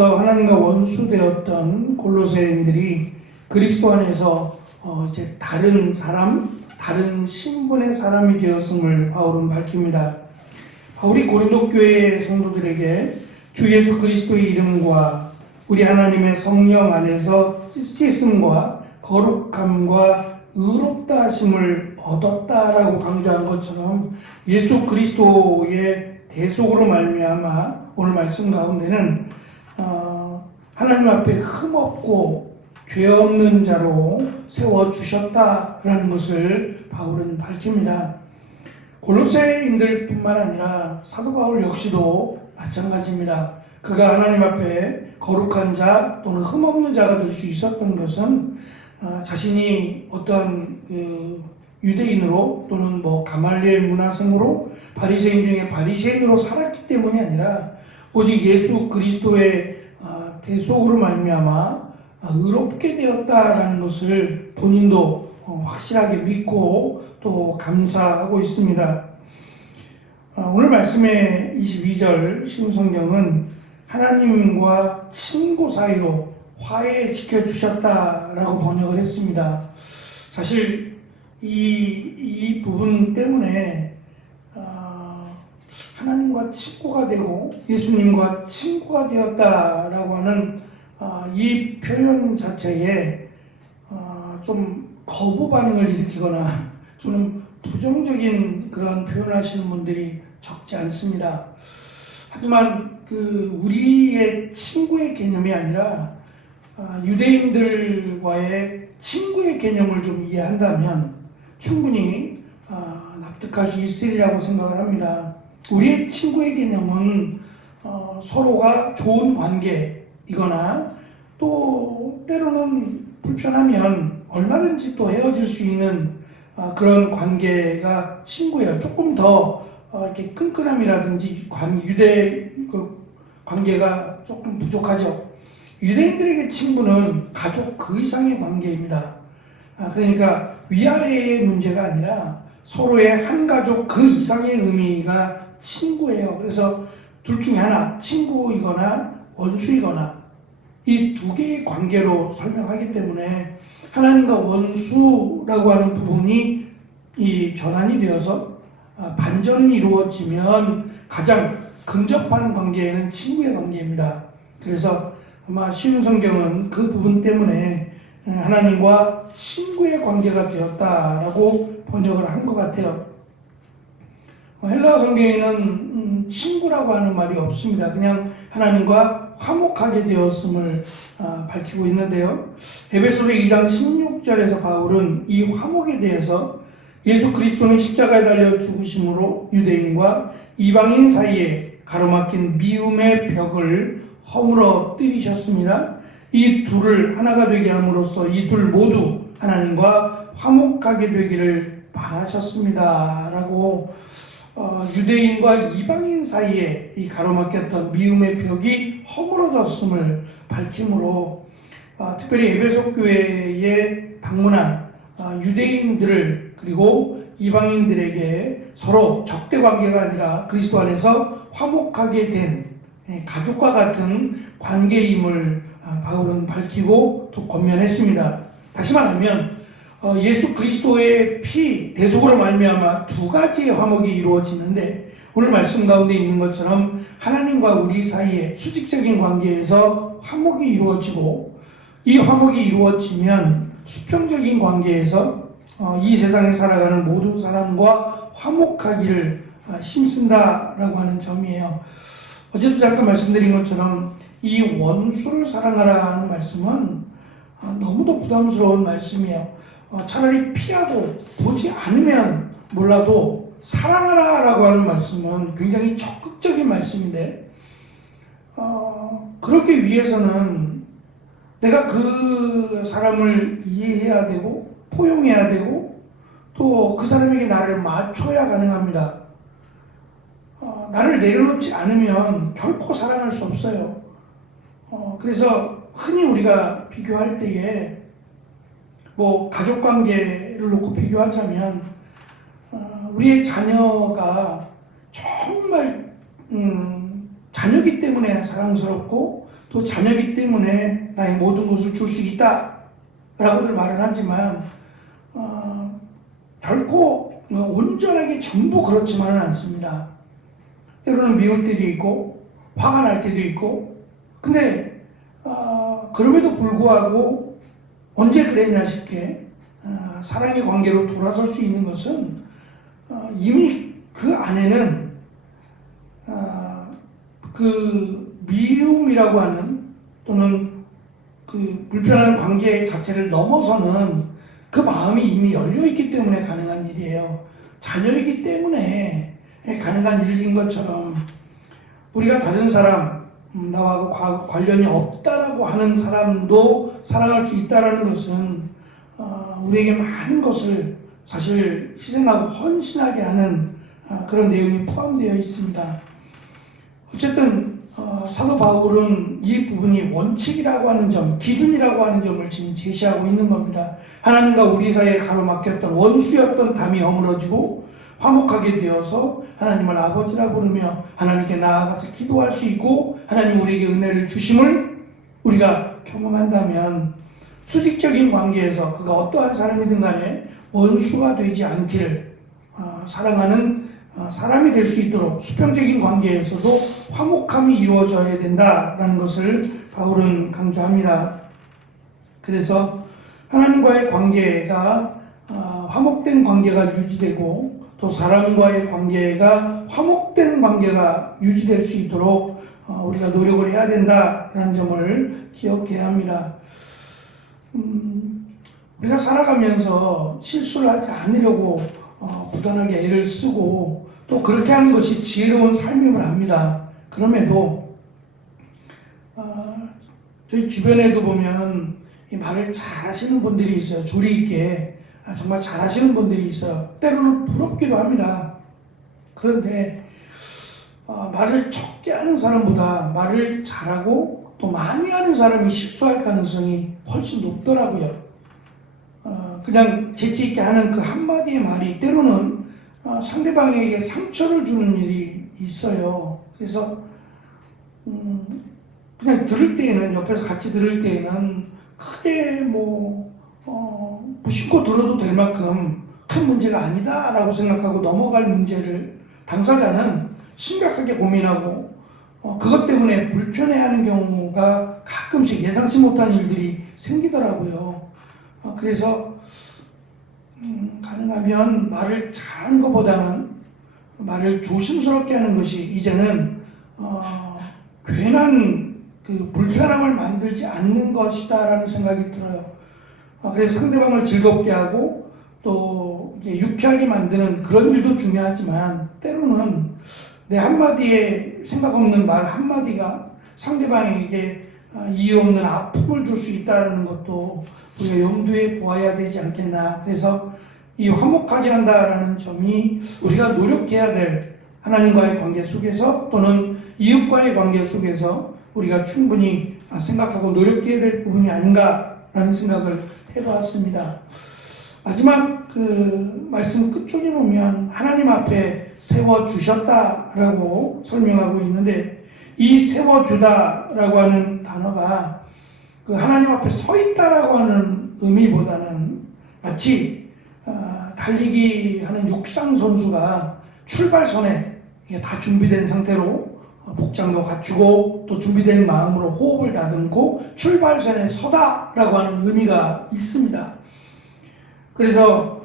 안에서 하나님과 원수되었던 골로새인들이 그리스도 안에서 이제 다른 사람, 다른 신분의 사람이 되었음을 바울은 밝힙니다. 바울이 고린도 교회의 성도들에게 주 예수 그리스도의 이름과 우리 하나님의 성령 안에서 씻음과 거룩함과 의롭다 하심을 얻었다라고 강조한 것처럼 예수 그리스도의 대속으로 말미암아 오늘 말씀 가운데는 하나님 앞에 흠없고 죄 없는 자로 세워주셨다라는 것을 바울은 밝힙니다. 골로새인들뿐만 아니라 사도 바울 역시도 마찬가지입니다. 그가 하나님 앞에 거룩한 자 또는 흠없는 자가 될 수 있었던 것은 자신이 어떤 유대인으로 또는 가말리엘 문화생으로 바리새인 중에 바리새인으로 살았기 때문이 아니라 오직 예수 그리스도의 대속으로 말미암아 의롭게 되었다라는 것을 본인도 확실하게 믿고 또 감사하고 있습니다. 오늘 말씀의 22절 신성경은 하나님과 친구 사이로 화해시켜 주셨다라고 번역을 했습니다. 사실 이 부분 때문에 하나님과 친구가 되고 예수님과 친구가 되었다라고 하는 이 표현 자체에 좀 거부 반응을 일으키거나 또는 부정적인 그런 표현을 하시는 분들이 적지 않습니다. 하지만 우리의 친구의 개념이 아니라 유대인들과의 친구의 개념을 좀 이해한다면 충분히 납득할 수 있으리라고 생각을 합니다. 우리의 친구의 개념은 서로가 좋은 관계이거나 또 때로는 불편하면 얼마든지 또 헤어질 수 있는 그런 관계가 친구예요. 조금 더 이렇게 끈끈함이라든지 유대 관계가 조금 부족하죠. 유대인들에게 친구는 가족 그 이상의 관계입니다. 그러니까 위아래의 문제가 아니라 서로의 한 가족 그 이상의 의미가 친구예요. 그래서 둘 중에 하나, 친구이거나 원수이거나 이 두 개의 관계로 설명하기 때문에 하나님과 원수라고 하는 부분이 이 전환이 되어서 반전이 이루어지면 가장 근접한 관계는 친구의 관계입니다. 그래서 아마 신약성경은 그 부분 때문에 하나님과 친구의 관계가 되었다라고 번역을 한 것 같아요. 헬라어 성경에는 친구라고 하는 말이 없습니다. 그냥 하나님과 화목하게 되었음을 밝히고 있는데요. 에베소서 2장 16절에서 바울은 이 화목에 대해서 예수 그리스도는 십자가에 달려 죽으심으로 유대인과 이방인 사이에 가로막힌 미움의 벽을 허물어 뜨리셨습니다. 이 둘을 하나가 되게 함으로써 이 둘 모두 하나님과 화목하게 되기를 바라셨습니다. 라고 유대인과 이방인 사이에 이 가로막혔던 미움의 벽이 허물어졌음을 밝힘으로 특별히 에베소 교회에 방문한 유대인들을 그리고 이방인들에게 서로 적대 관계가 아니라 그리스도 안에서 화목하게 된 가족과 같은 관계임을 바울은 밝히고 또 권면했습니다. 다시 말하면 예수 그리스도의 피 대속으로 말미암아 두 가지의 화목이 이루어지는데 오늘 말씀 가운데 있는 것처럼 하나님과 우리 사이에 수직적인 관계에서 화목이 이루어지고 이 화목이 이루어지면 수평적인 관계에서 이 세상에 살아가는 모든 사람과 화목하기를 힘쓴다라고 하는 점이에요. 어제도 잠깐 말씀드린 것처럼 이 원수를 사랑하라 하는 말씀은 너무도 부담스러운 말씀이에요. 차라리 피하고 보지 않으면 몰라도 사랑하라 라고 하는 말씀은 굉장히 적극적인 말씀인데 그러기 위해서는 내가 그 사람을 이해해야 되고 포용해야 되고 또 그 사람에게 나를 맞춰야 가능합니다. 나를 내려놓지 않으면 결코 사랑할 수 없어요. 그래서 흔히 우리가 비교할 때에 가족관계를 놓고 비교하자면 우리의 자녀가 정말 자녀기 때문에 사랑스럽고 또 자녀이기 때문에 나의 모든 것을 줄 수 있다 라고들 말을 하지만 결코 온전하게 전부 그렇지만은 않습니다. 때로는 미울 때도 있고 화가 날 때도 있고, 근데 그럼에도 불구하고 언제 그랬냐 싶게 사랑의 관계로 돌아설 수 있는 것은 이미 그 안에는 그 미움이라고 하는 또는 그 불편한 관계 자체를 넘어서는 그 마음이 이미 열려있기 때문에 가능한 일이에요. 자녀이기 때문에 가능한 일인 것처럼 우리가 다른 사람, 나와 관련이 없다라고 하는 사람도 사랑할 수 있다라는 것은 우리에게 많은 것을 사실 희생하고 헌신하게 하는 그런 내용이 포함되어 있습니다. 어쨌든 사도 바울은 이 부분이 원칙이라고 하는 점, 기준이라고 하는 점을 지금 제시하고 있는 겁니다. 하나님과 우리 사이에 가로막혔던 원수였던 담이 허물어지고 화목하게 되어서 하나님을 아버지라 부르며 하나님께 나아가서 기도할 수 있고 하나님 우리에게 은혜를 주심을 우리가 경험한다면 수직적인 관계에서 그가 어떠한 사람이든 간에 원수가 되지 않기를 사랑하는 사람이 될 수 있도록 수평적인 관계에서도 화목함이 이루어져야 된다라는 것을 바울은 강조합니다. 그래서 하나님과의 관계가 화목된 관계가 유지되고 또 사람과의 관계가 화목된 관계가 유지될 수 있도록 우리가 노력을 해야 된다라는 점을 기억해야 합니다. 우리가 살아가면서 실수를 하지 않으려고 부단하게 애를 쓰고 또 그렇게 하는 것이 지혜로운 삶임을 압니다. 그럼에도 저희 주변에도 보면 이 말을 잘하시는 분들이 있어요. 조리 있게 정말 잘하시는 분들이 있어요. 때로는 부럽기도 합니다. 그런데 말을 적게 하는 사람보다 말을 잘하고 또 많이 하는 사람이 실수할 가능성이 훨씬 높더라고요. 그냥 재치 있게 하는 그 한마디의 말이 때로는 상대방에게 상처를 주는 일이 있어요. 그래서 그냥 들을 때에는, 옆에서 같이 들을 때에는 크게 무심코 들어도 될 만큼 큰 문제가 아니다라고 생각하고 넘어갈 문제를 당사자는 심각하게 고민하고 그것 때문에 불편해하는 경우가 가끔씩 예상치 못한 일들이 생기더라고요. 그래서 가능하면 말을 잘하는 것보다는 말을 조심스럽게 하는 것이 이제는 괜한 그 불편함을 만들지 않는 것이다라는 생각이 들어요. 그래서 상대방을 즐겁게 하고 또 유쾌하게 만드는 그런 일도 중요하지만 때로는 내 한마디에 생각 없는 말 한마디가 상대방에게 이유 없는 아픔을 줄 수 있다는 것도 우리가 염두에 보아야 되지 않겠나. 그래서 이 화목하게 한다라는 점이 우리가 노력해야 될 하나님과의 관계 속에서 또는 이웃과의 관계 속에서 우리가 충분히 생각하고 노력해야 될 부분이 아닌가라는 생각을 해보았습니다. 마지막 그 말씀 끝쪽에 보면 하나님 앞에 세워주셨다라고 설명하고 있는데 이 세워주다라고 하는 단어가 그 하나님 앞에 서 있다라고 하는 의미보다는 마치 달리기 하는 육상 선수가 출발선에 이게 다 준비된 상태로 복장도 갖추고 또 준비된 마음으로 호흡을 다듬고 출발선에 서다라고 하는 의미가 있습니다. 그래서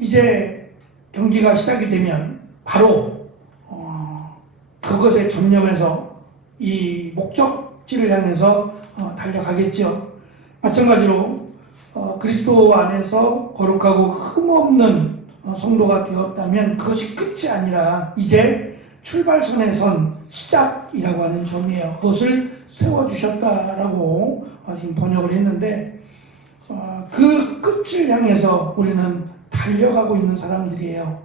이제 경기가 시작이 되면 바로 그것에 전념해서 이 목적지를 향해서 달려가겠죠. 마찬가지로 그리스도 안에서 거룩하고 흠없는 성도가 되었다면 그것이 끝이 아니라 이제 출발선에 선 시작이라고 하는 점이에요. 그것을 세워주셨다라고 지금 번역을 했는데 그 끝을 향해서 우리는 달려가고 있는 사람들이에요.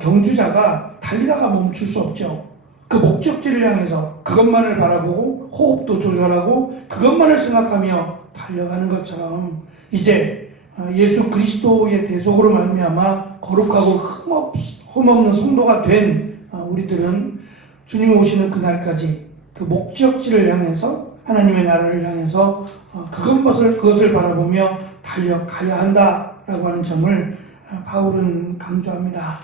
경주자가 달리다가 멈출 수 없죠. 그 목적지를 향해서 그것만을 바라보고 호흡도 조절하고 그것만을 생각하며 달려가는 것처럼 이제 예수 그리스도의 대속으로 말미암아 거룩하고 흠없는 성도가 된 우리들은 주님 오시는 그날까지 그 목적지를 향해서 하나님의 나라를 향해서 그것을 바라보며 달려가야 한다라고 하는 점을 바울은 강조합니다.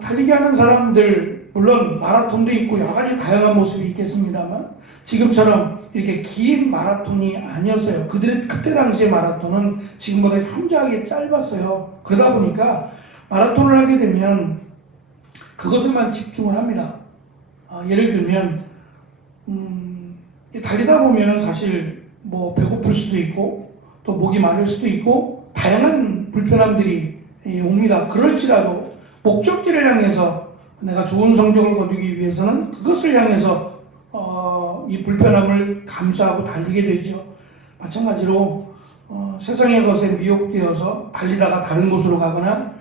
달리기 하는 사람들 물론 마라톤도 있고 여러 가지 다양한 모습이 있겠습니다만 지금처럼 이렇게 긴 마라톤이 아니었어요. 그때 당시의 마라톤은 지금보다 현저하게 짧았어요. 그러다 보니까 마라톤을 하게 되면 그것에만 집중을 합니다. 예를 들면 달리다 보면 사실 뭐 배고플 수도 있고 또 목이 마를 수도 있고 다양한 불편함들이 옵니다. 그럴지라도 목적지를 향해서 내가 좋은 성적을 거두기 위해서는 그것을 향해서 이 불편함을 감수하고 달리게 되죠. 마찬가지로 세상의 것에 미혹되어서 달리다가 다른 곳으로 가거나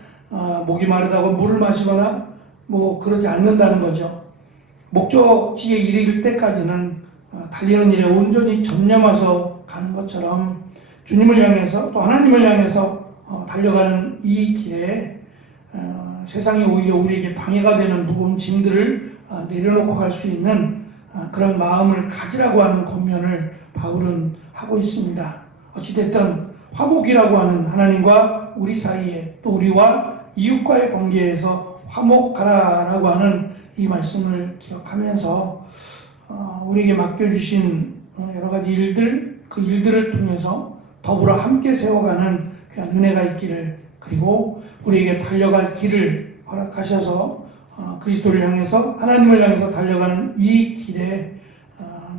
목이 마르다고 물을 마시거나 뭐 그러지 않는다는 거죠. 목적지에 이르길 때까지는 달리는 일에 온전히 전념해서 가는 것처럼 주님을 향해서 또 하나님을 향해서 달려가는 이 길에 세상이 오히려 우리에게 방해가 되는 무거운 짐들을 내려놓고 갈 수 있는 그런 마음을 가지라고 하는 권면을 바울은 하고 있습니다. 어찌됐든 화목이라고 하는 하나님과 우리 사이에 또 우리와 이웃과의 관계에서 화목하라라고 하는 이 말씀을 기억하면서 우리에게 맡겨주신 여러 가지 일들, 그 일들을 통해서 더불어 함께 세워가는 그런 은혜가 있기를, 그리고 우리에게 달려갈 길을 허락하셔서 그리스도를 향해서 하나님을 향해서 달려가는 이 길에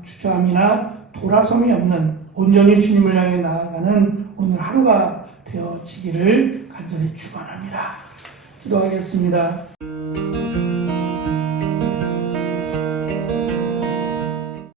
주저함이나 돌아섬이 없는 온전히 주님을 향해 나아가는 오늘 하루가 되어지기를 간절히 축원합니다. 기도하겠습니다.